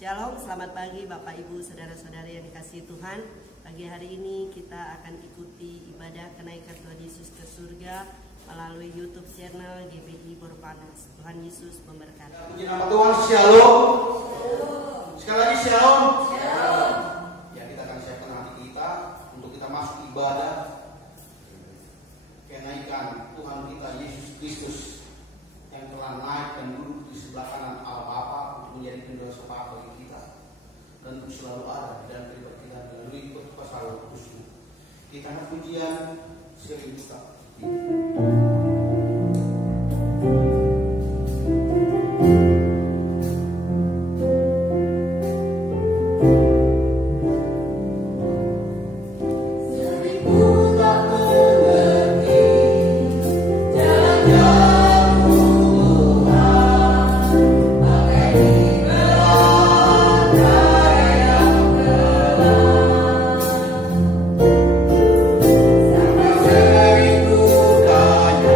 Shalom, selamat pagi Bapak Ibu Saudara-saudari yang dikasihi Tuhan. Pagi hari ini kita akan ikuti ibadah kenaikan Tuhan Yesus ke surga melalui YouTube channel GBI Borpanas. Tuhan Yesus memberkati. Puji nama Tuhan, shalom. Sekali lagi shalom. Ya, kita akan siapkan hati kita untuk kita masuk ibadah kenaikan Tuhan kita Yesus Kristus yang telah naik dan duduk di sebelah kanan Allah Bapa untuk menjadi pendosa bagi kita dan untuk selalu ada di dalam kehidupan kita melalui kuasa Roh Kudus. Kita akan pujian sering kita. Sampai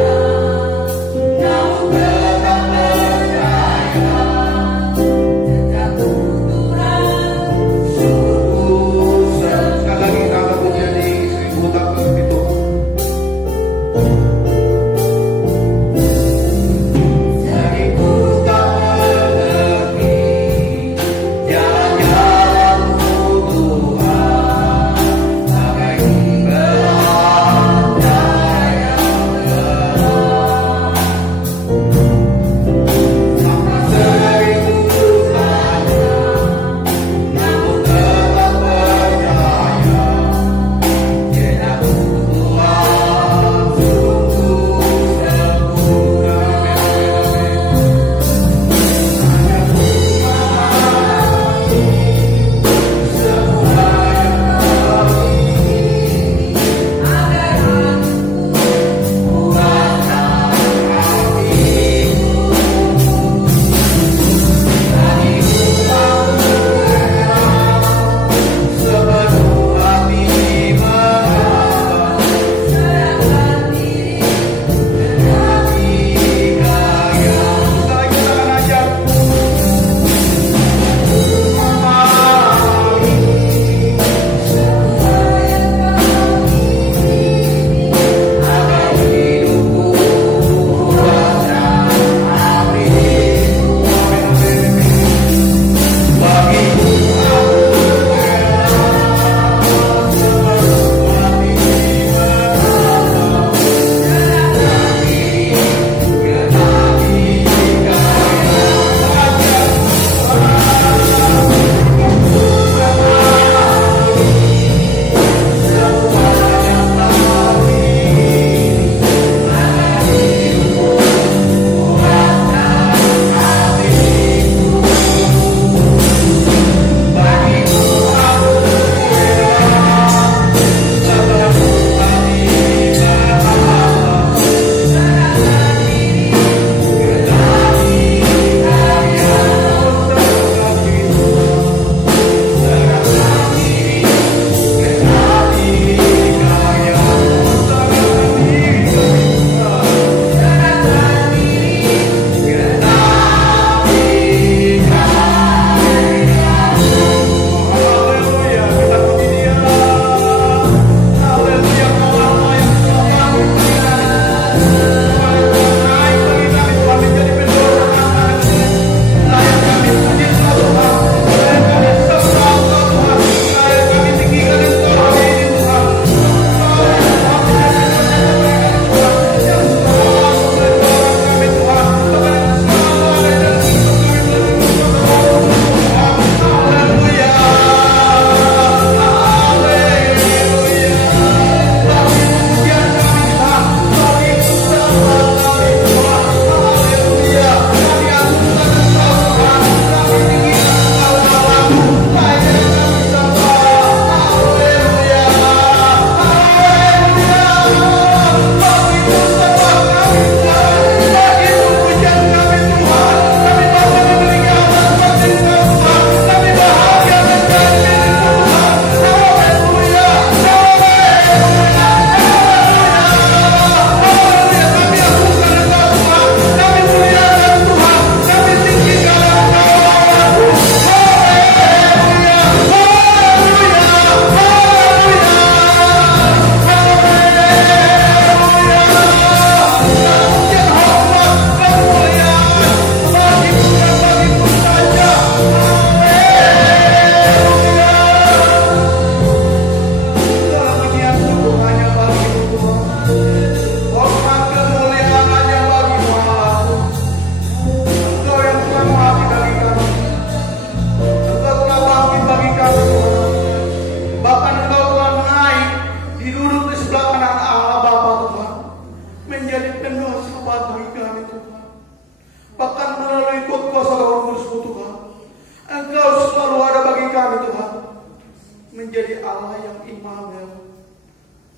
menjadi Allah yang Immanuel.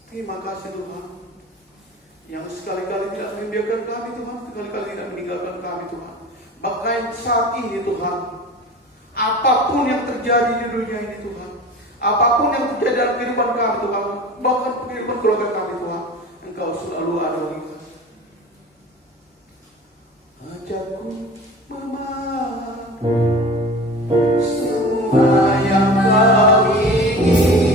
Terima kasih Tuhan, yang sekali-kali tidak membiarkan kami Tuhan, sekali-kali tidak meninggalkan kami Tuhan. Bahkan saat ini Tuhan, apapun yang terjadi di dunia ini Tuhan, apapun yang terjadi dalam kehidupan kami Tuhan, bahkan kehidupan keluarga kami Tuhan, Engkau selalu ada bagi kami. Ajakku memandu semua yang kau ingini.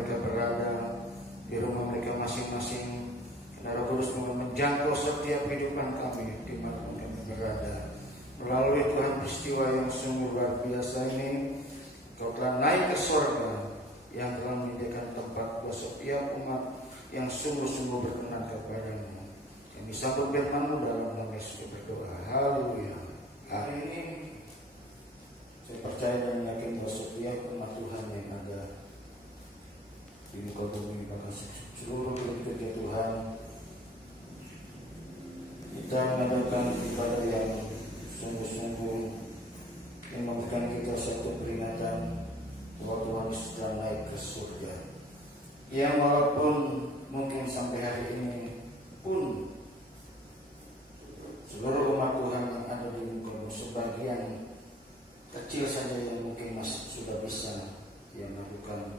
mereka berada, di rumah mereka masing-masing. Roh Kudus menjangkau setiap kehidupan kami di mana kami berada. Melalui Tuhan peristiwa yang sungguh luar biasa ini, Kau telah naik ke surga yang telah menyediakan tempat buat setiap umat yang sungguh-sungguh berkenan kepada-Mu. Kami sambut firman-Mu dalam nama Yesus berdoa. Haleluya. Hari ini saya percaya dan yakin bahwa setiap umat Tuhan yang ada di muka bumi, bahkan seluruh kerja Tuhan, kita mengadakan ibadah yang sungguh-sungguh yang memberikan kita satu peringatan bahwa Tuhan sudah naik ke surga. Yang walaupun mungkin sampai hari ini pun seluruh umat Tuhan yang ada di muka bumi, sebagian kecil saja yang mungkin masih sudah bisa yang melakukan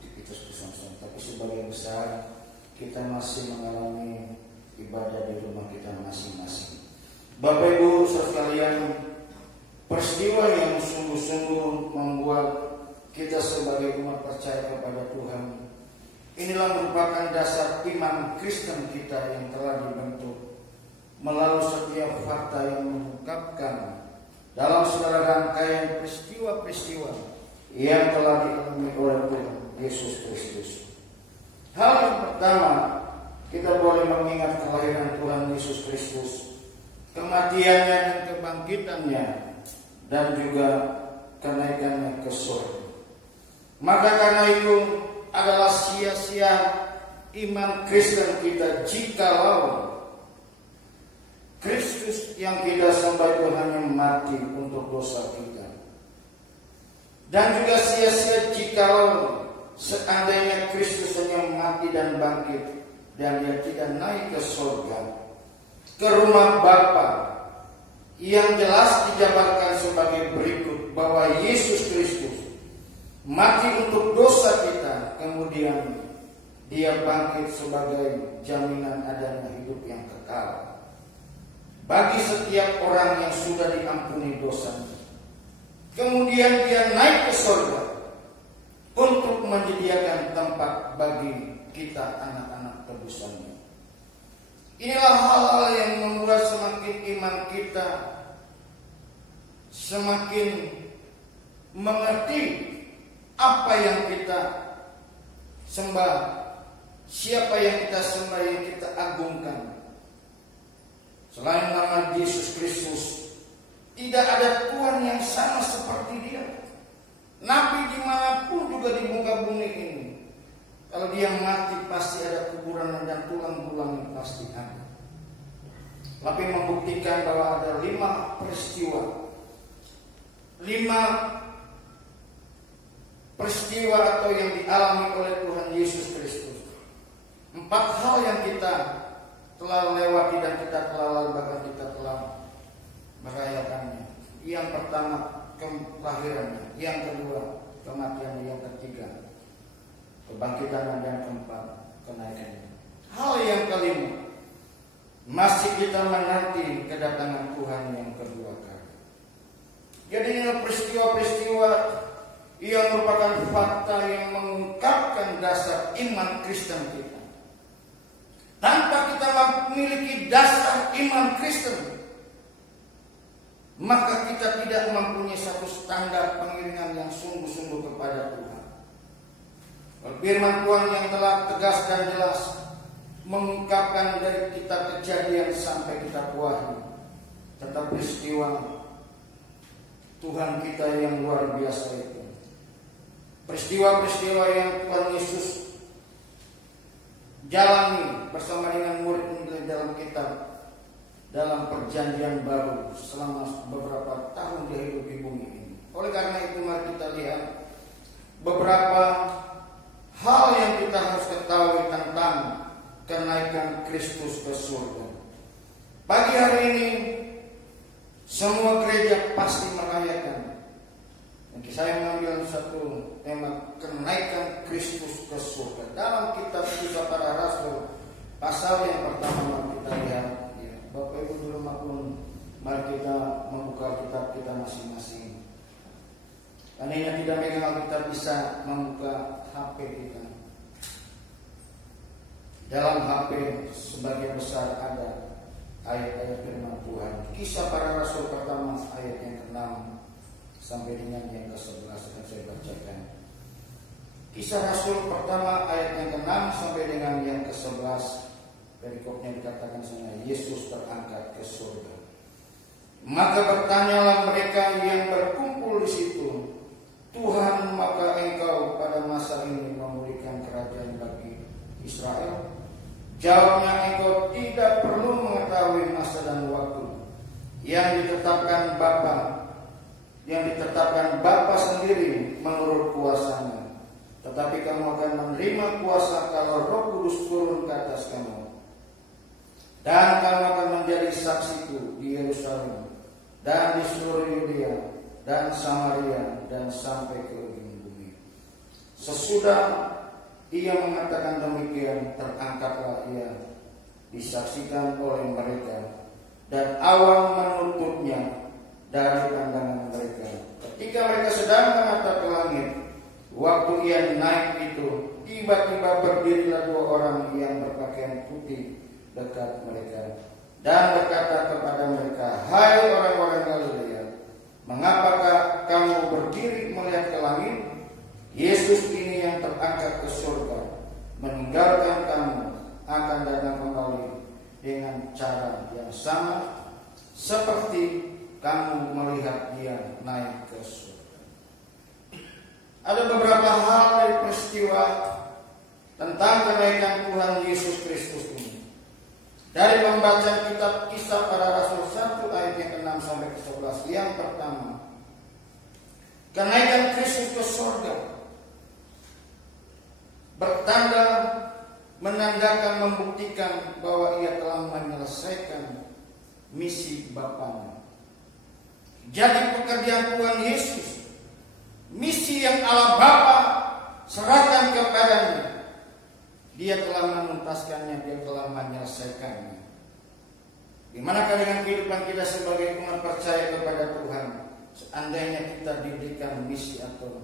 aktivitas bersama-sama, tapi sebagian besar kita masih mengalami ibadah di rumah kita masing-masing. Bapak Ibu saudara sekalian, peristiwa yang sungguh-sungguh membuat kita sebagai umat percaya kepada Tuhan, inilah merupakan dasar iman Kristen kita yang telah dibentuk melalui setiap fakta yang mengungkapkan dalam segala rangkaian peristiwa-peristiwa yang telah dialami oleh Tuhan Yesus Kristus. Hal yang pertama, kita boleh mengingat kelahiran Tuhan Yesus Kristus, kematiannya dan kebangkitannya, dan juga kenaikannya ke surga. Maka karena itu adalah sia-sia iman Kristen kita jikalau Kristus yang kita sembah itu hanya mati untuk dosa kita. Dan juga sia-sia jikalau seandainya Kristus hanya mati dan bangkit dan dia tidak naik ke surga, ke rumah Bapa, yang jelas dijabarkan sebagai berikut bahwa Yesus Kristus mati untuk dosa kita, kemudian dia bangkit sebagai jaminan adanya hidup yang kekal bagi setiap orang yang sudah diampuni dosanya. Kemudian dia naik ke surga untuk menyediakan tempat bagi kita anak-anak tebusannya. Inilah hal-hal yang membuat semakin iman kita semakin mengerti apa yang kita sembah, siapa yang kita sembah, yang kita agungkan. Selain nama Yesus Kristus, tidak ada Tuhan yang sama seperti dia. Nabi dimanapun juga di muka bumi ini, kalau dia mati pasti ada kuburan dan tulang-tulangnya pasti ada. Tapi membuktikan bahwa ada 5 peristiwa, 5 peristiwa atau yang dialami oleh Tuhan Yesus Kristus. 4 hal yang kita telah lewati dan kita telah lalu, bahkan kita telah merayakannya. Yang pertama kelahirannya, yang kedua kematiannya, yang ketiga kebangkitan, dan keempat kenaikannya. Hal yang kelima, masih kita menanti kedatangan Tuhan yang kedua kali. Jadi peristiwa-peristiwa yang merupakan fakta yang mengungkapkan dasar iman Kristen kita. Tanpa kita memiliki dasar iman Kristen, maka kita tidak mempunyai satu standar pengiringan yang sungguh-sungguh kepada Tuhan. Firman Tuhan yang telah tegas dan jelas mengungkapkan dari kitab Kejadian sampai kitab Wahyu tentang peristiwa Tuhan kita yang luar biasa itu. Peristiwa-peristiwa yang Tuhan Yesus jalani bersama dengan murid dalam kitab, dalam perjanjian baru selama beberapa tahun dia hidup di bumi ini. Oleh karena itu mari kita lihat beberapa hal yang kita harus ketahui tentang kenaikan Kristus ke surga. Pagi hari ini semua gereja pasti merayakan. Saya mengambil satu tema kenaikan Kristus ke surga dalam kitab Kisah Para Rasul pasal yang pertama. Kita lihat ya, Bapak Ibu di rumah pun mari kita membuka kitab kita masing-masing. Karena tidak megang Alkitab bisa membuka HP kita. Dalam HP sebagian besar ada ayat-ayat firman Tuhan. Kisah Para Rasul pertama ayat yang ke-6 sampai dengan yang ke-11 akan saya bacakan. Kisah Rasul pertama ayat yang ke-6 sampai dengan yang ke-11. Perikopnya dikatakan sana, Yesus terangkat ke surga. Maka bertanyalah mereka yang berkumpul di situ, Tuhan, maka Engkau pada masa ini memulihkan kerajaan bagi Israel? Jawabnya, Engkau tidak perlu mengetahui masa dan waktu yang ditetapkan Bapa sendiri menurut kuasanya. Tetapi kamu akan menerima kuasa kalau Roh Kudus turun ke atas kamu. Dan kamu akan menjadi saksiku di Yerusalem dan di seluruh Yudea dan Samaria dan sampai ke ujung bumi. Sesudah ia mengatakan demikian, terangkatlah ia, disaksikan oleh mereka, dan awan menutupnya dari pandangan mereka. Ketika mereka sedang menatap ke langit, waktu ia naik itu, tiba-tiba berdirilah 2 orang yang berpakaian putih dekat mereka dan berkata kepada mereka, hai orang-orang Galilea, mengapakah kamu berdiri melihat ke langit? Yesus ini yang terangkat ke surga meninggalkan kamu akan datang kembali dengan cara yang sama seperti kamu melihat dia naik ke surga. Ada beberapa hal dari peristiwa tentang kenaikan Tuhan Yesus Kristus ini. Dari membaca kitab Kisah Para Rasul 1 ayat yang ke-6 sampai ke-11. Yang pertama, kenaikan Kristus ke surga bertanda, menandakan, membuktikan bahwa ia telah menyelesaikan misi Bapanya. Jadi pekerjaan Tuhan Yesus, misi yang Allah Bapa serahkan kepadanya, dia telah menuntaskannya, dia telah menyelesaikannya. Dimanakah dengan kehidupan kita sebagai umat percaya kepada Tuhan, seandainya kita diberikan misi atau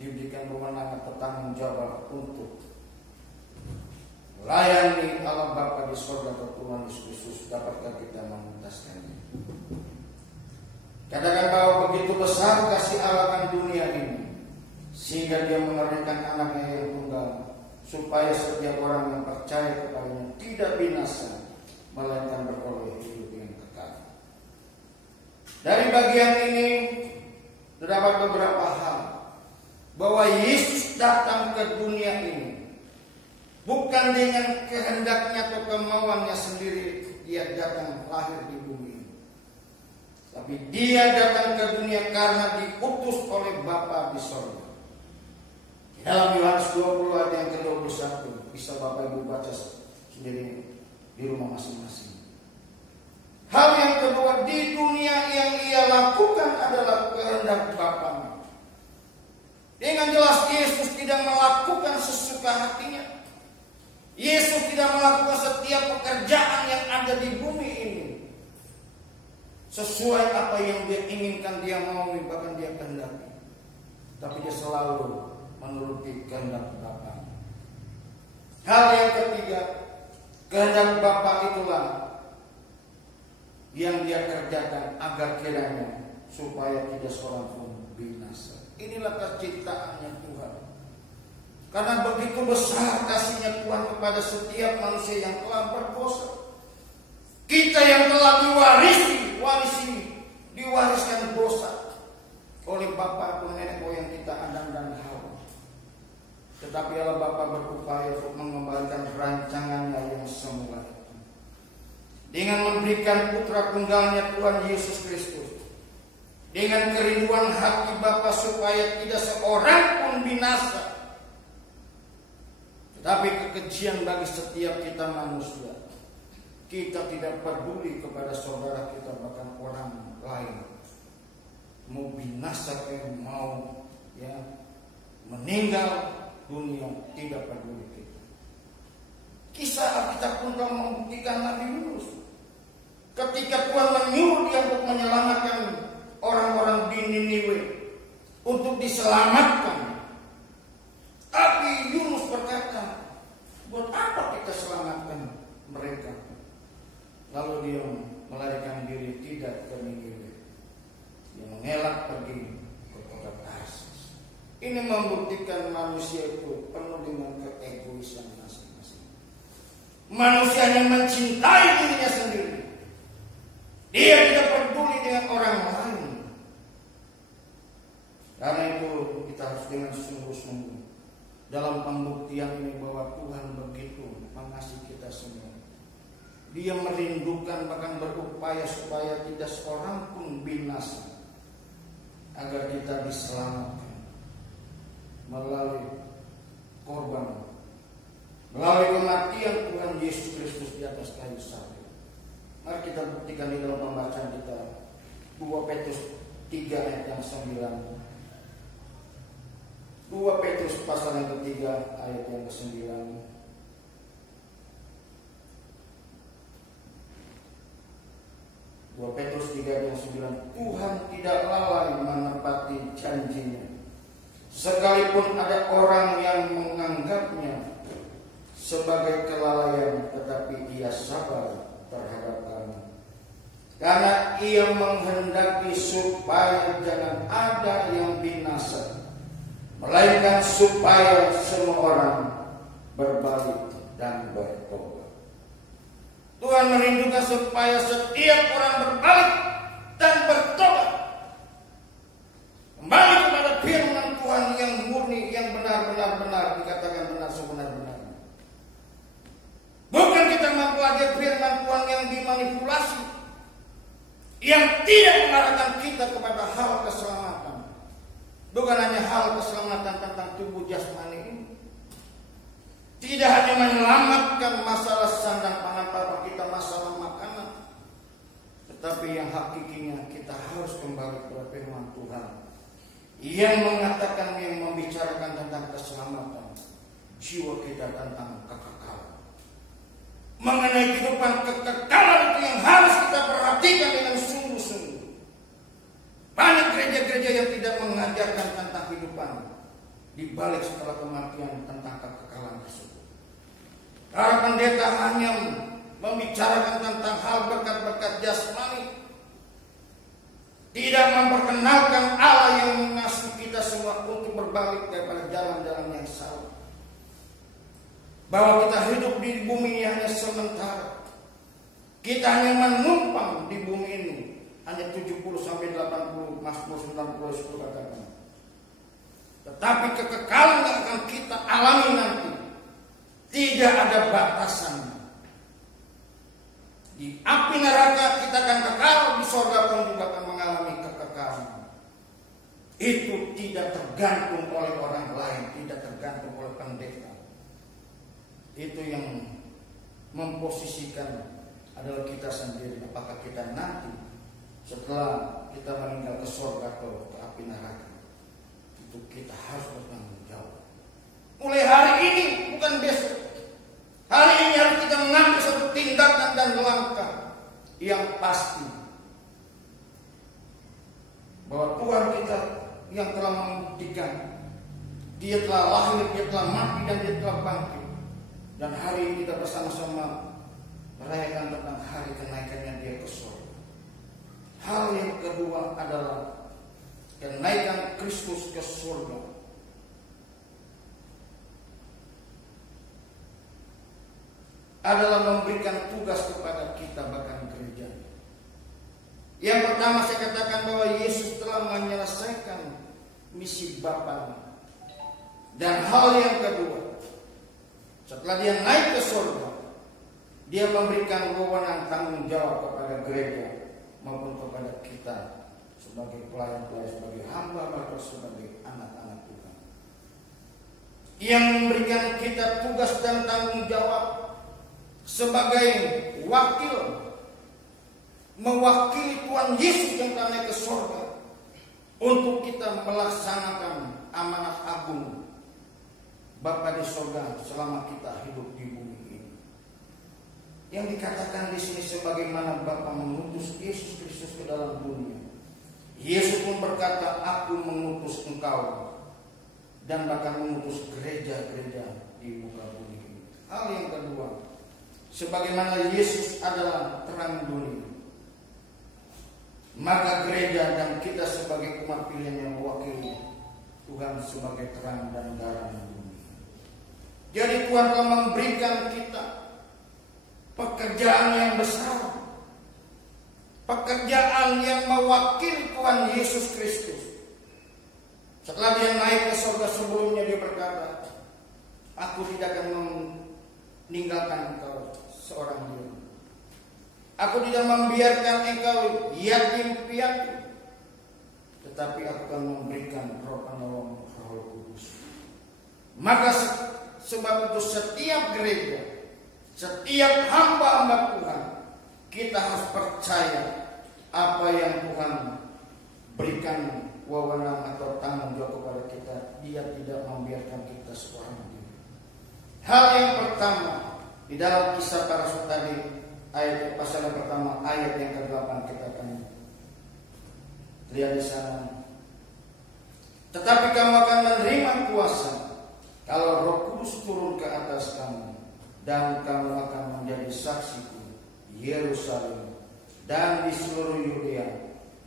diberikan kewenangan atau tanggung jawab untuk melayani Allah Bapa di surga atau Tuhan Yesus Kristus, dapatkah kita menuntaskannya? Katakan bahwa begitu besar kasih Allah akan dunia ini, sehingga dia mengerahkan anaknya yang tunggal, supaya setiap orang yang percaya kepadanya tidak binasa, melainkan beroleh hidup yang kekal. Dari bagian ini terdapat beberapa hal, bahwa Yesus datang ke dunia ini bukan dengan kehendaknya atau kemauannya sendiri. Dia datang lahir di bumi ini, tapi dia datang ke dunia karena diutus oleh Bapa di surga. Dalam Yohanes 20 ayat yang ke-21, bisa Bapak Ibu baca sendiri di rumah masing-masing. Hal yang kedua, di dunia yang ia lakukan adalah kehendak Bapa. Dengan jelas Yesus tidak melakukan sesuka hatinya. Yesus tidak melakukan setiap pekerjaan yang ada di bumi ini sesuai apa yang dia inginkan, dia mau, bahkan dia kehendaki. Tapi dia selalu menuruti kehendak Bapa. Hal yang ketiga, kehendak Bapa itulah yang dia kerjakan agar kiranya supaya tidak seorang pun binasa. Inilah kecintaannya Tuhan. Karena begitu besar kasihnya Tuhan kepada setiap manusia yang telah berdosa. Kita yang telah diwariskan dosa oleh bapa atau nenek moyang kita, Adam dan Hawa. Tetapi Allah Bapa berupaya untuk mengembalikan rancangannya yang semula itu dengan memberikan putra tunggalnya Tuhan Yesus Kristus, dengan kerinduan hati Bapa supaya tidak seorang pun binasa, tetapi kekejian bagi setiap kita manusia. Kita tidak peduli kepada saudara kita, bahkan orang lain, mau binasa kayak mau meninggal dunia, tidak peduli kita. Kisah Alkitab pun telah membuktikan Nabi Yunus ketika Tuhan menyuruh dia untuk menyelamatkan orang-orang di Niniwe, untuk diselamatkan. itu penuh dengan keegoisan masing-masing. Manusia yang mencintai dirinya sendiri. Dia tidak peduli dengan orang lain. Karena itu kita harus dengan sungguh-sungguh dalam pembuktian ini bahwa Tuhan begitu mengasihi kita semua. Dia merindukan bahkan berupaya supaya tidak seorang pun binasa, agar kita diselamatkan melalui korban, melalui kematian Tuhan Yesus Kristus di atas kayu salib. Mari kita buktikan di dalam pembacaan kita 2 Petrus 3 ayat yang 9. 2 Petrus pasal yang ketiga ayat yang ke-9. 2 Petrus 3 ayat yang 9. Tuhan tidak lalai menepati janjinya, sekalipun ada orang yang menganggapnya sebagai kelalaian, tetapi ia sabar terhadap kamu, karena ia menghendaki supaya jangan ada yang binasa, melainkan supaya semua orang berbalik dan bertobat. Tuhan merindukan supaya setiap orang berbalik dan bertobat, kembali kepada firman Tuhan yang murni, yang benar-benar dikatakan benar sebenar-benarnya. Bukan kita mempelajari firman Tuhan yang dimanipulasi, yang tidak mengarahkan kita kepada hal keselamatan. Bukan hanya hal keselamatan tentang tubuh jasmani ini, tidak hanya menyelamatkan masalah sandang pangan papan kita, masalah makanan, tetapi yang hakikinya kita harus kembali kepada firman Tuhan yang mengatakan, yang membicarakan tentang keselamatan jiwa kita, tentang kekekalan. Mengenai kehidupan kekekalan itu yang harus kita perhatikan dengan sungguh-sungguh. Banyak gereja-gereja yang tidak mengajarkan tentang kehidupan di balik setelah kematian, tentang kekekalan tersebut. Para pendeta hanya membicarakan tentang hal berkat-berkat jasmani, tidak memperkenalkan Allah yang mengasihi kita semua untuk berbalik daripada jalan-jalan yang salah. Bahwa kita hidup di bumi ini hanya sementara. Kita hanya menumpang di bumi ini hanya 70-80, Mazmur 90 katakan. Tetapi kekekalan yang akan kita alami nanti tidak ada batasan. Di api neraka kita akan kekal, di surga pun juga akan mengalami kekekalan. Itu tidak tergantung oleh orang lain, tidak tergantung oleh pendeta. Itu yang memposisikan adalah kita sendiri. Apakah kita nanti setelah kita meninggal ke surga atau ke api neraka, itu kita harus bertanggung jawab. Mulai hari ini, bukan besok. Hari ini harus kita mengambil satu tindakan dan langkah yang pasti, bahwa Tuhan kita yang telah membuktikan, Dia telah lahir, Dia telah mati, dan Dia telah bangkit. Dan hari ini kita bersama-sama merayakan tentang hari kenaikannya Dia ke surga. Hal yang kedua adalah kenaikan Kristus ke surga adalah memberikan tugas kepada kita, bahkan gereja. Yang pertama saya katakan bahwa Yesus telah menyelesaikan misi Bapa. Dan hal yang kedua, setelah Dia naik ke surga, Dia memberikan wewenang tanggung jawab kepada gereja maupun kepada kita sebagai pelayan-pelayan, sebagai hamba atau sebagai anak-anak Tuhan, yang memberikan kita tugas dan tanggung jawab sebagai wakil, mewakili Tuhan Yesus yang telah naik ke surga, untuk kita melaksanakan amanat agung Bapa di surga selama kita hidup di bumi ini. Yang dikatakan di sini, sebagaimana Bapa mengutus Yesus Kristus ke dalam dunia, Yesus pun berkata, Aku mengutus engkau, dan bahkan mengutus gereja-gereja di muka bumi ini. Hal yang kedua, sebagaimana Yesus adalah terang dunia, maka gereja dan kita sebagai umat pilihan yang mewakili Tuhan sebagai terang dan garam bumi. Tuhan telah memberikan kita pekerjaan yang besar, pekerjaan yang mewakili Tuhan Yesus Kristus. Setelah dia naik ke surga sebelumnya, dia berkata, aku tidak akan meninggalkan engkau seorang diri. Aku tidak membiarkan engkau yatim piatu, tetapi aku akan memberikan roh penolong, Roh Kudus. Maka sebab itu setiap gereja, setiap hamba-hamba Tuhan, kita harus percaya apa yang Tuhan berikan wewenang atau tanggung jawab kepada kita. Dia tidak membiarkan kita seorang diri. Hal yang pertama di dalam Kisah Para Rasul tadi, ayat pasal yang pertama, ayat yang ke-8, kita akan lihat di sana. Tetapi kamu akan menerima kuasa kalau Roh Kudus turun ke atas kamu, dan kamu akan menjadi saksiku di Yerusalem dan di seluruh Yudea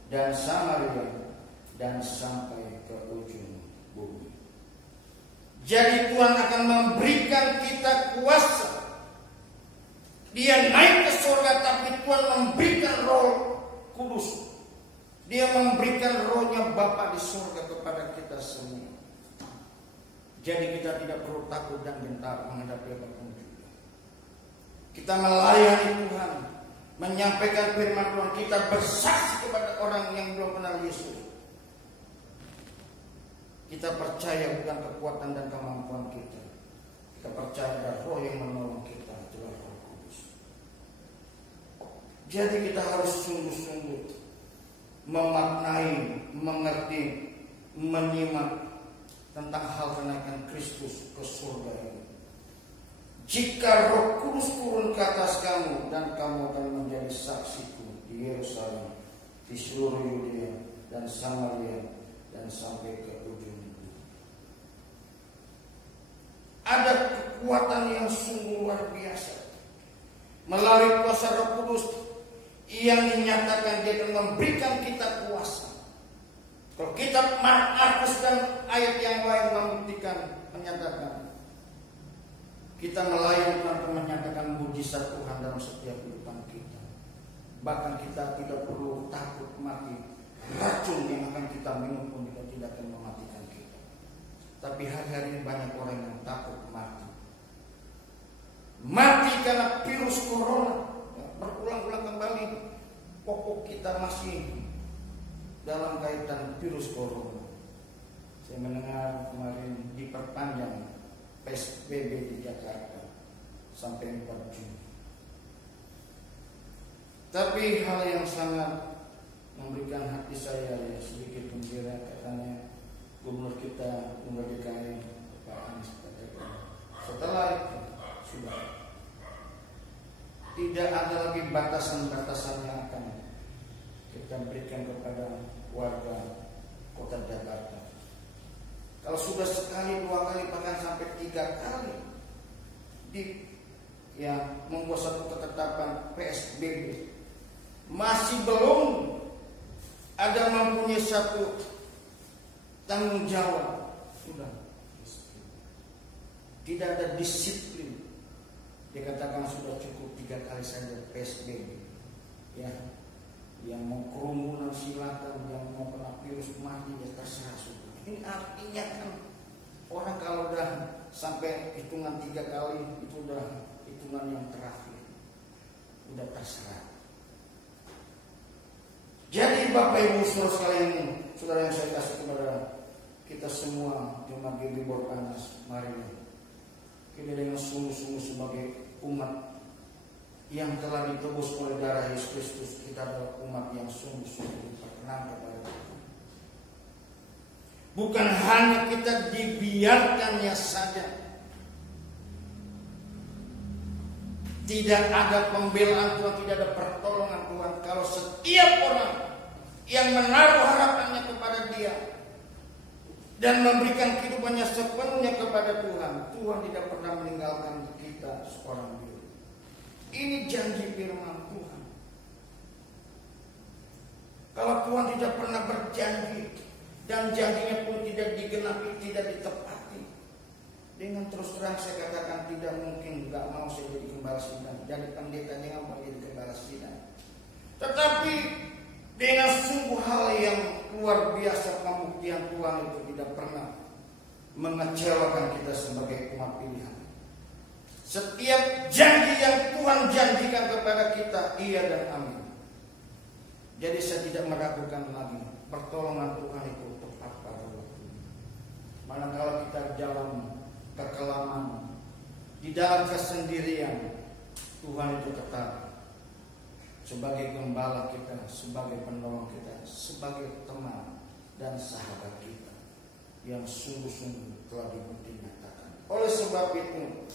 dan Samaria dan sampai ke ujung bumi. Jadi Tuhan akan memberikan kita kuasa. Dia naik ke surga, tapi Tuhan memberikan Roh Kudus. Dia memberikan Rohnya Bapa di surga kepada kita semua. Jadi kita tidak perlu takut dan gentar menghadapi apapun juga. Kita melayani Tuhan, menyampaikan firman Tuhan, kita bersaksi kepada orang yang belum kenal Yesus. Kita percaya bukan kekuatan dan kemampuan kita. Kita percaya ada Roh yang menolong kita, itulah Roh Kudus. Jadi kita harus sungguh-sungguh memaknai, mengerti, menyimak tentang hal kenaikan Kristus ke surga ini. Jika Roh Kudus turun ke atas kamu, dan kamu akan menjadi saksiku di Yerusalem, di seluruh Yudea dan Samaria dan sampai ke ujung bumi. Ada kekuatan yang sungguh luar biasa melalui kuasa Roh Kudus yang dinyatakan. Dia akan memberikan kita kuasa. Kalau kitab Markus dan ayat yang lain membuktikan, menyatakan kita melayani Tuhan dan menyatakan mujizat Tuhan dalam setiap kehidupan kita. Bahkan kita tidak perlu takut mati. Racun yang akan kita minum pun tidak akan mematikan kita. Tapi hari-hari ini banyak orang yang takut mati. Mati karena virus corona. Berulang-ulang kembali, pokok kita masih dalam kaitan virus corona. Saya mendengar kemarin diperpanjang PSBB di Jakarta sampai 4 Juni. Tapi hal yang sangat memberikan hati saya ya sedikit gembira, katanya Gubernur kita, Gubernur DKI Pak Anies Baswedan, setelah itu sudah tidak ada lagi batasan-batasan yang akan kita berikan kepada warga kota Jakarta. Kalau sudah sekali, 2 kali, bahkan sampai 3 kali membuat satu ketetapan PSBB, masih belum ada mempunyai satu tanggung jawab, sudah tidak ada disiplin. Dia katakan sudah cukup 3 kali saja PSBB. Ya, yang mau kerumunan silakan, yang mau kena virus mati ya terserah sudah. Ini artinya kan orang kalau udah sampai hitungan 3 kali itu udah hitungan yang terakhir, udah terserah. Jadi Bapak Ibu saudara sekalian, saudara yang saya kasih kepada kita semua jemaat GBI Borpanas, mari kita dengan sungguh-sungguh sebagai umat yang telah ditebus oleh darah Yesus Kristus, kita adalah umat yang sungguh-sungguh berkenan kepada Tuhan. Bukan hanya kita dibiarkannya saja, tidak ada pembelaan Tuhan, tidak ada pertolongan Tuhan. Kalau setiap orang yang menaruh harapannya kepada Dia dan memberikan kehidupannya sepenuhnya kepada Tuhan, Tuhan tidak pernah meninggalkan kita seorang diri. Ini janji firman Tuhan. Kalau Tuhan tidak pernah berjanji dan janjinya pun tidak digenapi, tidak ditepati, Dengan terus terang saya katakan tidak mungkin nggak mau saya jadi gembala sidang, jadi pendeta jangan mau jadi gembala sidang. Tetapi dengan sungguh hal yang luar biasa pembuktian Tuhan itu tidak pernah mengecewakan kita sebagai umat pilihan. Setiap janji yang Tuhan janjikan kepada kita, iya dan amin. Jadi saya tidak meragukan lagi pertolongan Tuhan itu tepat pada waktunya. Manakala kita jalan kekelaman, di dalam kesendirian, Tuhan itu tetap sebagai gembala kita, sebagai penolong kita, sebagai teman dan sahabat kita yang sungguh-sungguh telah dibukti nyatakan. Oleh sebab itu,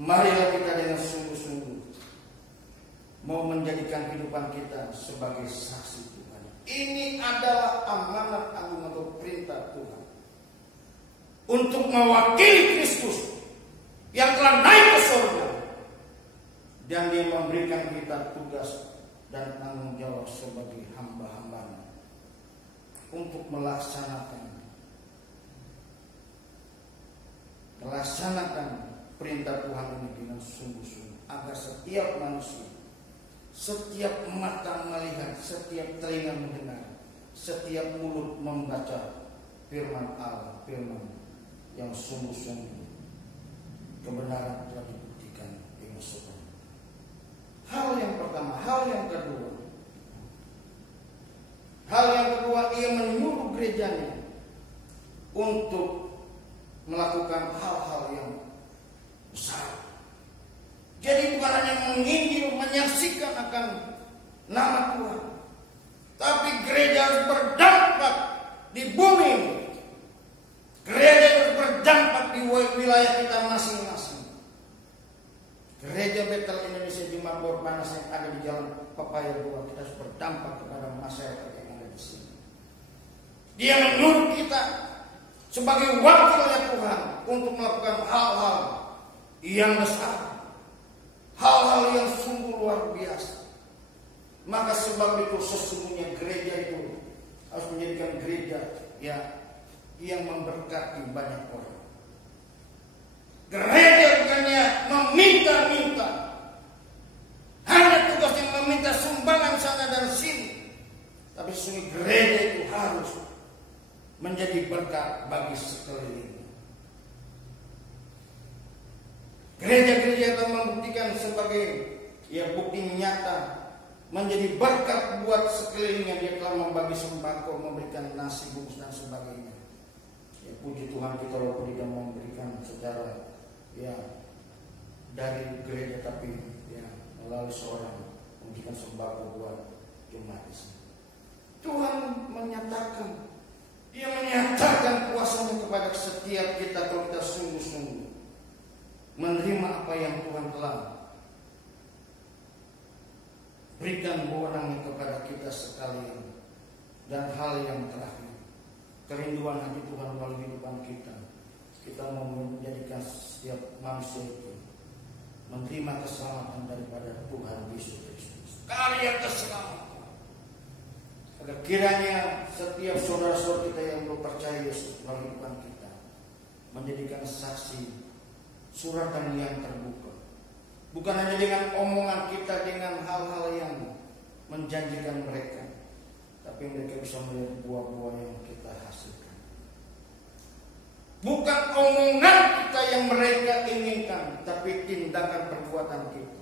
marilah kita dengan sungguh-sungguh mau menjadikan kehidupan kita sebagai saksi Tuhan. Ini adalah amanat agung atau perintah Tuhan untuk mewakili Kristus yang telah naik ke surga, dan Dia memberikan kita tugas dan tanggung jawab sebagai hamba-hambanya untuk melaksanakan perintah Tuhan ini dengan sungguh-sungguh, agar setiap manusia, setiap mata melihat, setiap telinga mendengar, setiap mulut membaca firman Allah, firman yang sungguh-sungguh kebenaran telah dibuktikan dengan sempurna. Hal yang pertama, hal yang kedua, ia menyuruh gerejanya untuk melakukan hal-hal yang besar. Jadi bukan hanya menginjil, menyaksikan akan nama Tuhan, tapi gereja harus berdampak di bumi ini. Gereja harus berdampak di wilayah kita masing-masing. Gereja Betel Indonesia Jemaat Bor Panas yang ada di Jalan Papaya 2, kita harus berdampak kepada masyarakat yang ada di sini. Dia menyuruh kita sebagai wakilnya Tuhan untuk melakukan hal-hal yang besar, hal-hal yang sungguh luar biasa. Maka sebab itu sesungguhnya gereja itu harus menjadikan gereja yang memberkati banyak orang. Gereja bukannya meminta-minta, hanya tugas yang meminta sumbangan sana dan sini, tapi sesungguhnya gereja itu harus menjadi berkat bagi sekeliling. Gereja-gereja yang telah membuktikan sebagai bukti nyata menjadi berkat buat sekelilingnya. Dia telah membagi sembako, memberikan nasi bungkus dan sebagainya. Puji Tuhan, kita walaupun tidak memberikan secara dari gereja, tapi melalui seorang memberikan sembako buat jemaat di sini. Tuhan menyatakan, Dia menyatakan kuasanya kepada setiap kita kalau kita sungguh-sungguh menerima apa yang Tuhan telah berikan wewenang kepada kita sekalian. Dan hal yang terakhir, kerinduan hati Tuhan melalui kehidupan kita. Kita mau menjadikan setiap manusia itu menerima keselamatan daripada Tuhan Yesus Kristus. Karya keselamatan. Agar kiranya setiap saudara-saudara kita yang belum percaya Yesus melalui kehidupan kita menjadikan saksi suratan yang terbuka. Bukan hanya dengan omongan kita, dengan hal-hal yang menjanjikan mereka, tapi mereka bisa melihat buah-buah yang kita hasilkan. Bukan omongan kita yang mereka inginkan, tapi tindakan perbuatan kita,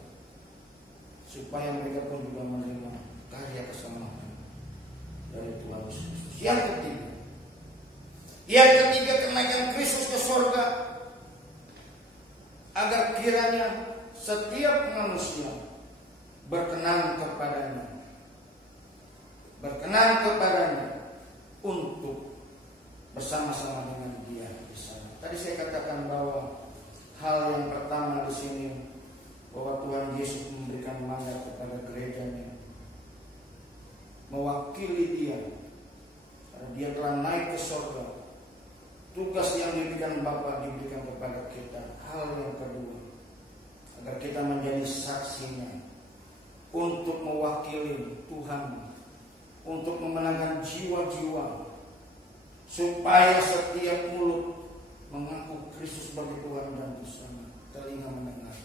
supaya mereka pun juga menerima karya keselamatan dari Tuhan Yesus Kristus. Yang ketiga, kenaikan Kristus ke surga, agar kiranya setiap manusia berkenan kepadanya untuk bersama-sama dengan Dia di sana. Tadi saya katakan bahwa hal yang pertama di sini, bahwa Tuhan Yesus memberikan mandat kepada gerejanya mewakili Dia, karena Dia telah naik ke surga. Tugas yang diberikan Bapa diberikan kepada kita. Hal yang kedua, agar kita menjadi saksinya untuk mewakili Tuhan, untuk memenangkan jiwa-jiwa, supaya setiap mulut mengaku Kristus sebagai Tuhan dan Tuhan. Telinga mendengar,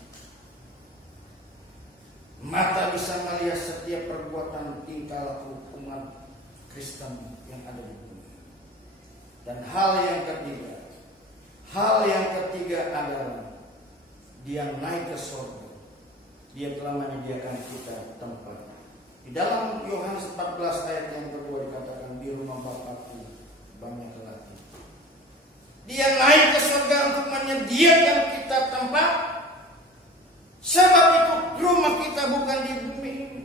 mata bisa melihat setiap perbuatan tingkah laku umat Kristen yang ada di bumi. Dan hal yang ketiga adalah Dia naik ke surga. Dia telah menyediakan kita tempat. Di dalam Yohanes 14 ayat yang kedua dikatakan, di rumah Bapakku banyak lagi. Dia naik ke surga untuk menyediakan kita tempat. Sebab itu rumah kita bukan di bumi ini.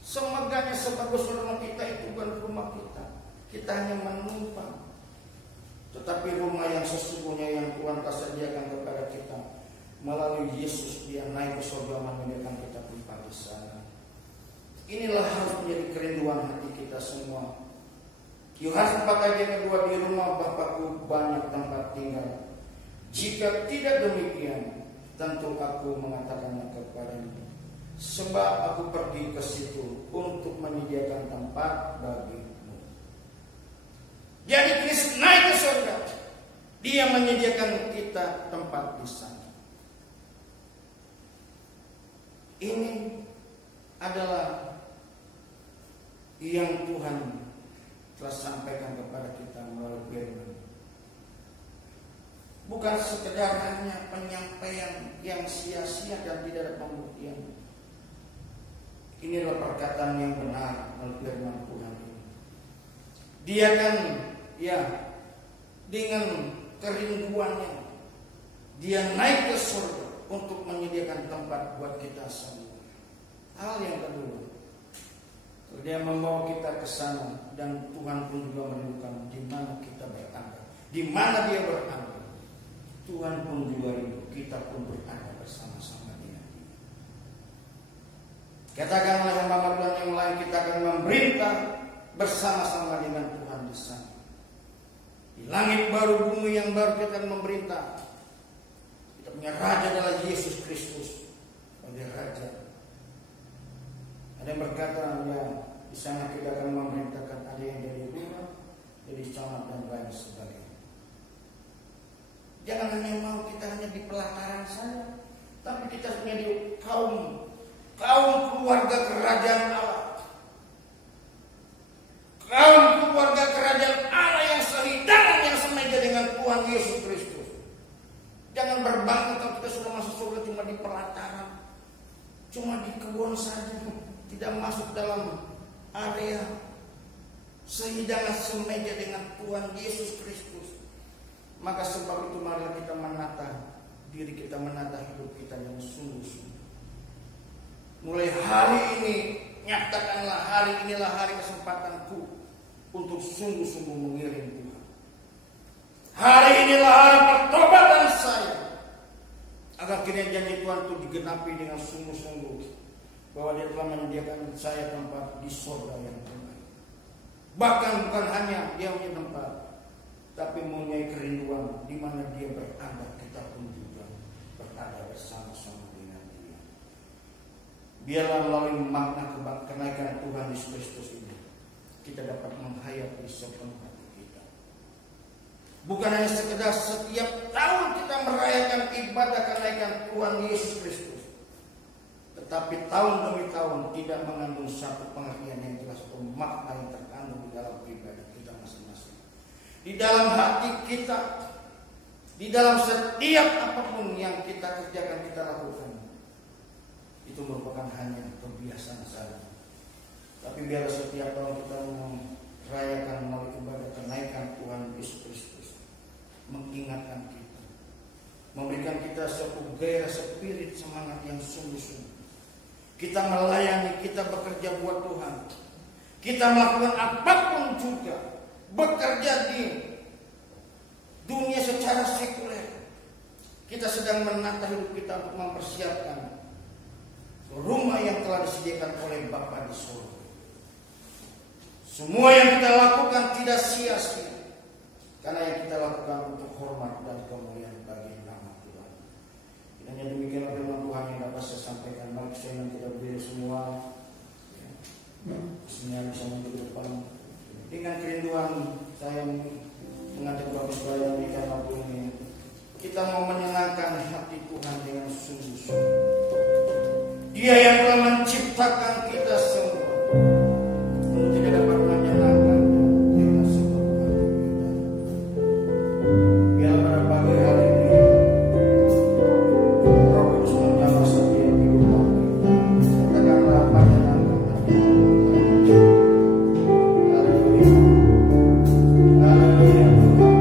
Semegahnya sebagus rumah kita itu bukan rumah kita. Kita hanya menumpang. Tetapi rumah yang sesungguhnya yang Tuhan telah sediakan kepada kita melalui Yesus, Dia naik ke surga menyediakan kita tempat di sana. Inilah harus menjadi kerinduan hati kita semua. Yohanes 4 ayat yang kedua, di rumah Bapakku banyak tempat tinggal. Jika tidak demikian, tentu aku mengatakannya kepadamu. Sebab aku pergi ke situ untuk menyediakan tempat bagimu. Jadi Kristus naik ke surga. Dia menyediakan kita tempat di sana. Ini adalah yang Tuhan telah sampaikan kepada kita melalui firman. Bukan sekedar hanya penyampaian yang sia-sia dan tidak ada pembuktian. Ini adalah perkataan yang benar melalui firman Tuhan ini. Dia kan dengan kerinduannya Dia naik ke surga untuk menyediakan tempat buat kita semua. Hal yang kedua, Dia membawa kita ke sana, dan Tuhan pun juga merindukan di mana kita berada. Di mana Dia berada, Tuhan pun juga rindu kita pun berada bersama-sama dengan Dia. Katakanlah hamba Tuhan yang lain, kita akan memerintah bersama-sama dengan Tuhan di sana. Di langit baru, bumi yang baru kita akan memerintah. Kita punya Raja adalah Yesus Kristus sebagai Raja. Ada yang berkata, di sana kita akan memerintahkan, ada yang dari rumah, dari camat dan lain sebagainya. Jangan hanya mau kita hanya di pelataran saja, tapi kita menjadi kaum keluarga kerajaan Allah. Kaum keluarga kerajaan Allah yang sehidangan, yang semeja dengan Tuhan Yesus Kristus. Jangan berbangga kalau kita sudah masuk surga cuma di pelataran, cuma di kebun saja, tidak masuk dalam area sehidangan semeja dengan Tuhan Yesus Kristus. Maka sebab itu marilah kita menata diri kita, menata hidup kita yang sungguh-sungguh. Mulai hari ini, nyatakanlah hari inilah hari kesempatanku untuk sungguh-sungguh mengiring Tuhan. Hari inilah hari pertobatan saya, agar kiranya janji Tuhan itu digenapi dengan sungguh-sungguh, bahwa Dia telah menyediakan saya tempat di surga yang terbaik. Bahkan bukan hanya Dia punya tempat, tapi mempunyai kerinduan di mana Dia berada, kita pun juga berada bersama-sama dengan Dia. Biarlah melalui makna kenaikan Tuhan Yesus Kristus ini, kita dapat menghayati sepenuh hati kita. Bukan hanya sekedar setiap tahun kita merayakan ibadah kenaikan Tuhan Yesus Kristus, tetapi tahun demi tahun tidak mengandung satu pengertian yang jelas atau makna yang terkandung di dalam ibadah kita masing-masing. Di dalam hati kita, di dalam setiap apapun yang kita kerjakan, kita lakukan, itu merupakan hanya kebiasaan saja. Tapi biar setiap tahun kita merayakan melalui ibadah kenaikan Tuhan Yesus Kristus, mengingatkan kita, memberikan kita suatu gairah spirit semangat yang sungguh-sungguh. Kita melayani, kita bekerja buat Tuhan. Kita melakukan apapun juga, bekerja di dunia secara sekuler. Kita sedang menata hidup kita untuk mempersiapkan rumah yang telah disediakan oleh Bapa di surga. Semua yang kita lakukan tidak sia-sia, karena yang kita lakukan untuk hormat dan kemuliaan bagi nama Tuhan. Hanya demikianlah firman Tuhan yang dapat saya sampaikan. Mari saya tidak berdiri semua, semuanya bisa maju ke depan. Dengan kerinduan saya mengajak Bapak Saudara yang memberikan waktu ini menyenangkan hati Tuhan dengan sungguh-sungguh. Dia yang telah menciptakan kita semua untuk tidak dapat menyenangkan dengan seluruh hati kita. Biar pada pagi hari ini Roh Kudus menjamah setiap kehidupan kita. Katakanlah menyenangkan hati kita. Haleluya. Haleluya Tuhan.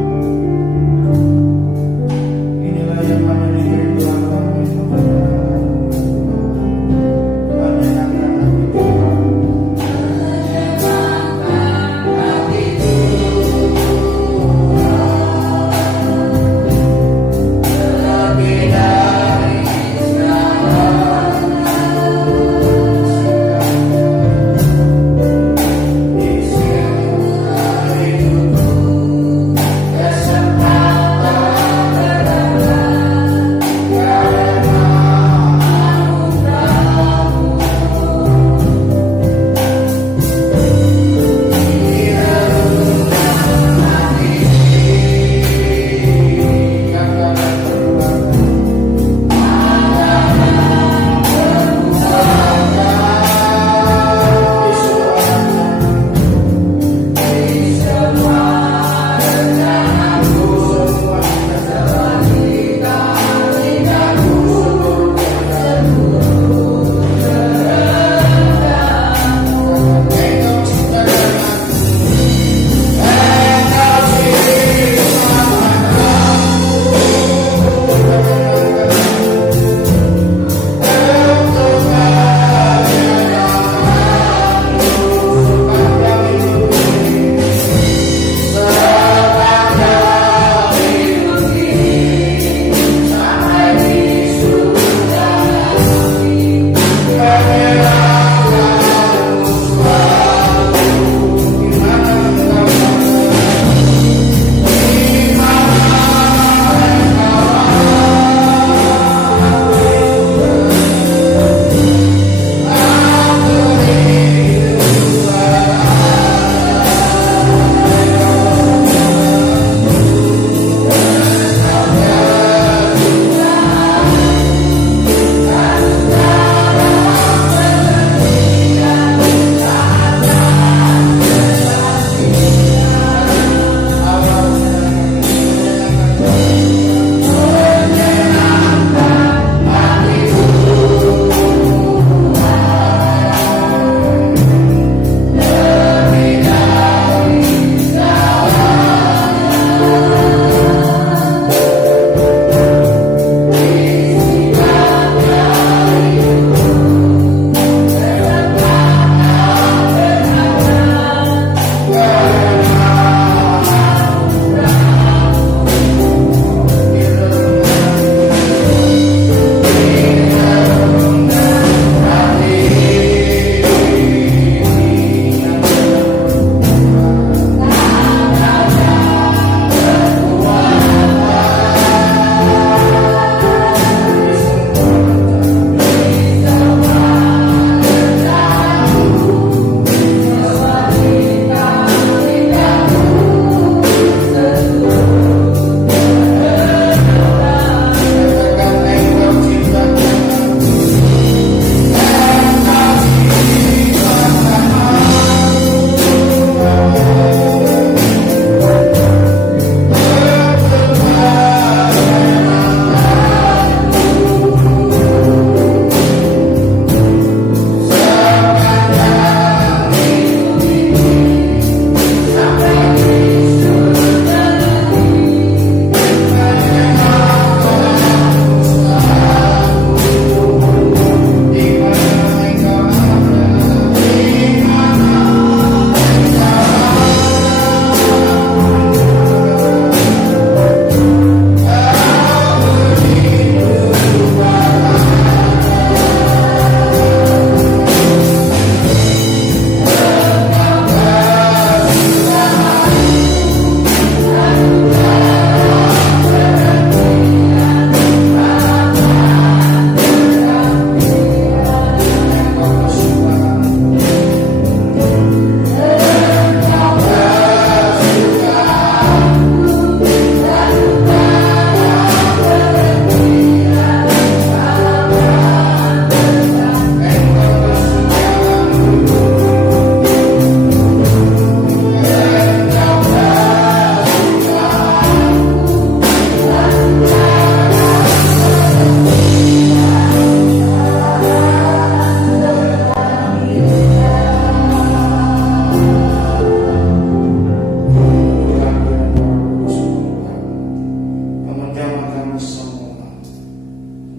Inilah yang mana diberi Tuhan kami kepada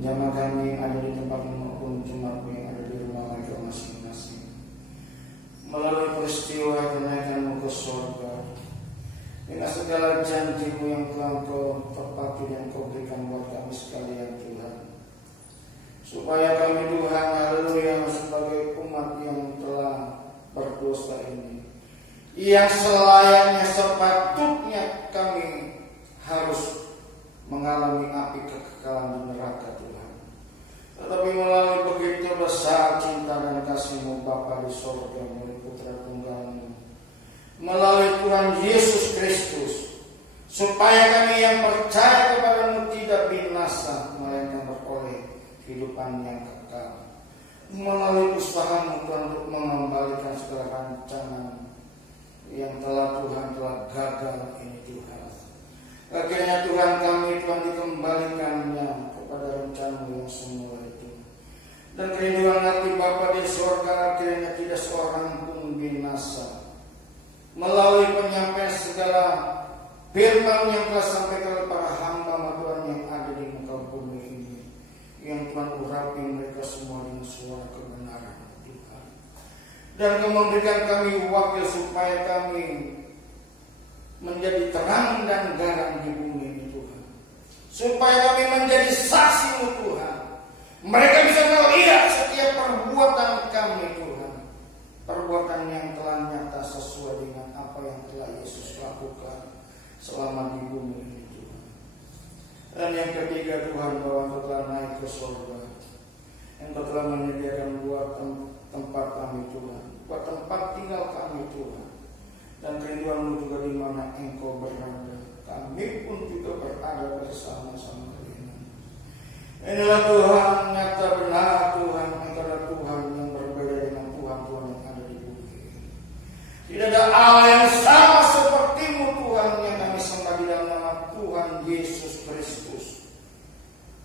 jamaah kami yang ada di tempat maupun jemaatmu yang ada di rumah mereka masing-masing, melalui peristiwa kenaikanmu ke surga, dengan segala janjimu yang telah Kau tepati dan Kau berikan buat kami sekalian Tuhan, supaya kami Tuhan, haleluya, sebagai umat yang telah berdosa ini, yang selayaknya sepatutnya kami harus mengalami api kekekalan di neraka Tuhan, tetapi melalui begitu besar cinta dan kasih-Mu Bapa di surga melalui Putra Tunggal-Mu, melalui Tuhan Yesus Kristus, supaya kami yang percaya kepada-Mu tidak binasa, melainkan beroleh kehidupan yang kekal, melalui usaha-Mu Tuhan untuk mengembalikan segala rancangan yang telah Tuhan telah gagal ini Tuhan. Akhirnya Tuhan kami Tuhan dikembalikannya kepada rencana-Mu yang semula itu. Dan kerinduan hati Bapa di surga akhirnya tidak seorang pun binasa. Melalui penyampaian segala firman yang telah sampaikan para hamba Tuhan yang ada di muka bumi ini, yang Tuhan urapi mereka semua dengan suara kebenaran Tuhan. Dan Kau memberikan kami wakil supaya kami menjadi terang dan garam di bumi ini Tuhan, supaya kami menjadi saksi-Mu Tuhan. Mereka bisa melihat setiap perbuatan kami Tuhan, perbuatan yang telah nyata sesuai dengan apa yang telah Yesus lakukan selama di bumi ini Tuhan. Dan yang ketiga Tuhan, bahwa Engkau telah naik ke surga, Engkau telah menyediakan buat tempat kami Tuhan, buat tempat tinggal kami Tuhan. Dan kerinduan-Mu juga di mana Engkau berada, kami pun juga berada bersama-sama dengan. Inilah Tuhan, nyata benar Tuhan, Engkau adalah Tuhan yang berbeda dengan Tuhan-Tuhan yang ada di bumi ini. Tidak ada Allah yang sama seperti-Mu Tuhan, yang kami sembah di dalam nama Tuhan Yesus Kristus,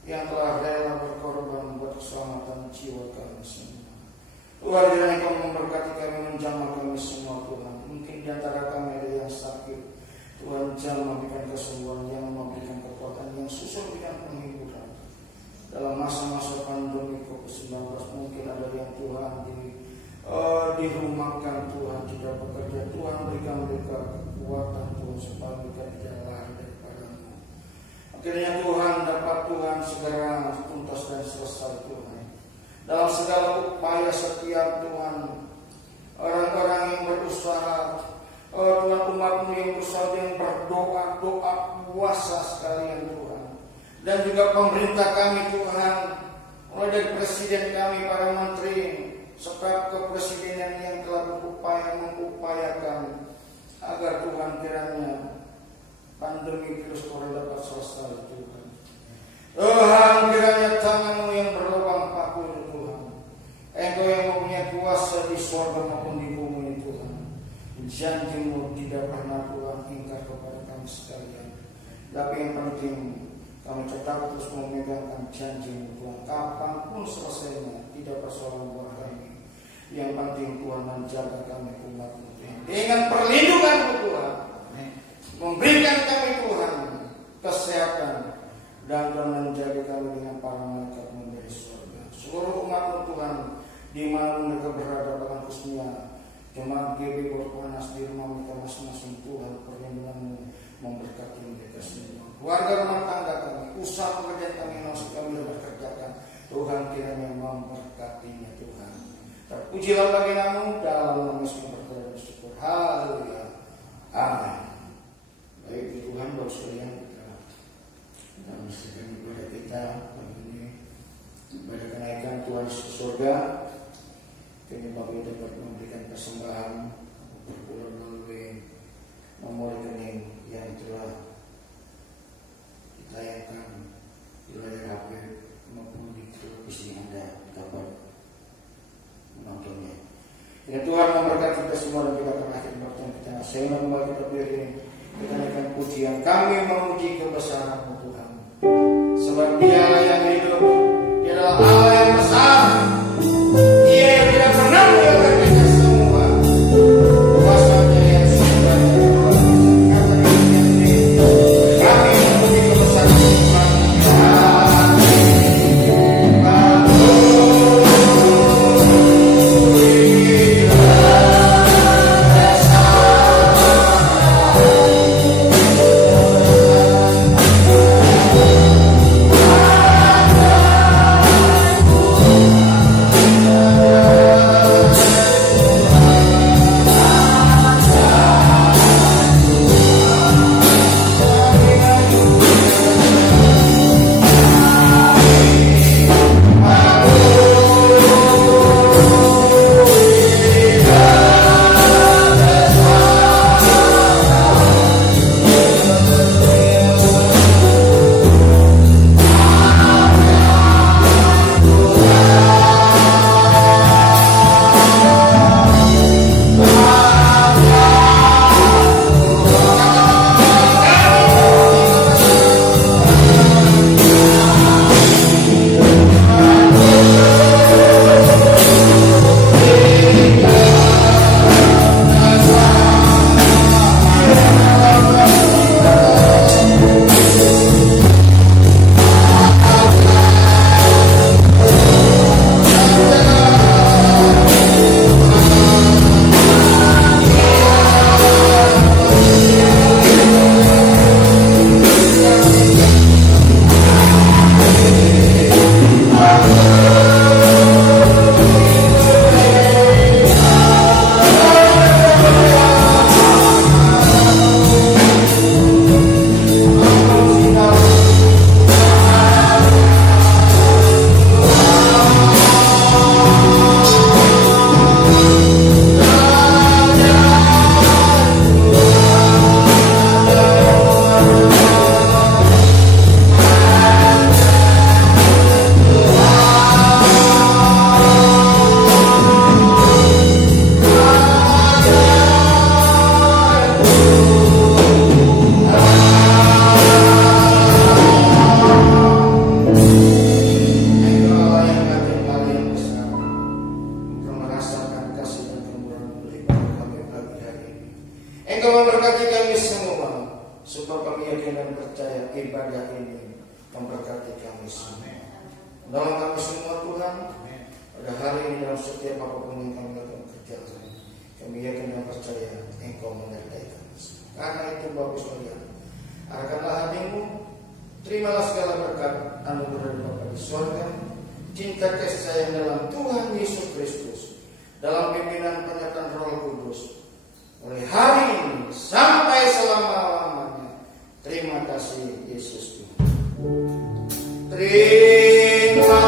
yang telah rela berkorban buat keselamatan jiwa kami semua. Tuhan, kiranya Engkau memberkati kami, menjamah kami semua Tuhan. Mungkin di antara kami ada yang sakit, Tuhan jamah memberikan kesembuhan, yang memberikan kekuatan, yang susah dengan penghiburan. Dalam masa-masa pandemi COVID-19 mungkin ada yang Tuhan dirumahkan, Tuhan tidak bekerja, Tuhan berikan mereka kekuatan Tuhan supaya mereka tidak lari daripada-Mu. Akhirnya Tuhan dapat Tuhan segera tuntas dan selesai Tuhan. Dalam segala upaya setiap Tuhan, orang-orang yang berusaha, Tuhan umat-Mu yang berusaha, yang berdoa, doa puasa sekalian Tuhan. Dan juga pemerintah kami Tuhan, mulai dari presiden kami, para menteri, serta kepresidenan yang telah mengupayakan agar Tuhan kiranya pandemi virus corona dapat selesai Tuhan. Tuhan, kiranya tangan-Mu yang berlubang paku Tuhan, Engkau yang mempunyai kuasa di surga maupun di bumi Tuhan. Janji-Mu tidak pernah Tuhan ingkar kepada kami sekalian. Tapi yang penting kami tetap terus memegangkan janji-Mu Tuhan, kapanpun selesainya, tidak persoalan buat kami. Yang penting Tuhan menjaga kami umat-Mu Tuhan, dengan perlindungan-Mu Tuhan, memberikan kami Tuhan kesehatan, dan Tuhan menjaga kami dengan para malaikat-Mu dari surga. Seluruh umat-Mu Tuhan, di mana mereka berada, bahkan khususnya jemaat GB Borpanas di rumah mereka masing-masing, Tuhan perlindungan-Mu memberkati mereka semua. Keluarga rumah tangga kami, usaha pekerjaan kami yang masih kami bekerjakan, Tuhan kiranya memberkatinya Tuhan. Terpujilah bagi Nama-Mu, dalam nama Yesus berdoa dan syukur. Haleluya. Amin. Baik Tuhan, Bapak sekalian, kita menyelesaikan ibadah kita ini, ibadah kenaikan Tuhan ke surga. Kini Bapak kita dapat memberikan persembahan berpulang melalui nomor rekening yang telah ditayangkan di layar HP maupun di televisi Anda dapat menontonnya. Ya Tuhan memberkati kita semua, dan kita akan akhir pertemuan kita. Sehingga kembali kita beri kita naikkan pujian, kami memuji kebesaran-Mu Tuhan, sebab Dia yang hidup, Dia adalah Allah yang besar, Dia yang tidak pernah meninggalkan kita semua. Kuasanya yang sudah kami memuji kebesaran Tuhan. Amin. Yesus. Dalam kami semua Tuhan, pada hari ini dalam setiap apapun yang kami lakukan kerjakan, kami yakin dan percaya Engkau menyertai kami. Karena itu Bapak sekalian, arahkanlah hatimu, terimalah segala berkat anugerah dari Bapa di surga, cinta kasih sayang dalam Tuhan Yesus Kristus, dalam pimpinan penyertaan Roh Kudus, mulai hari ini sampai selama-lamanya. Terima kasih Yesus Tuhan. Terima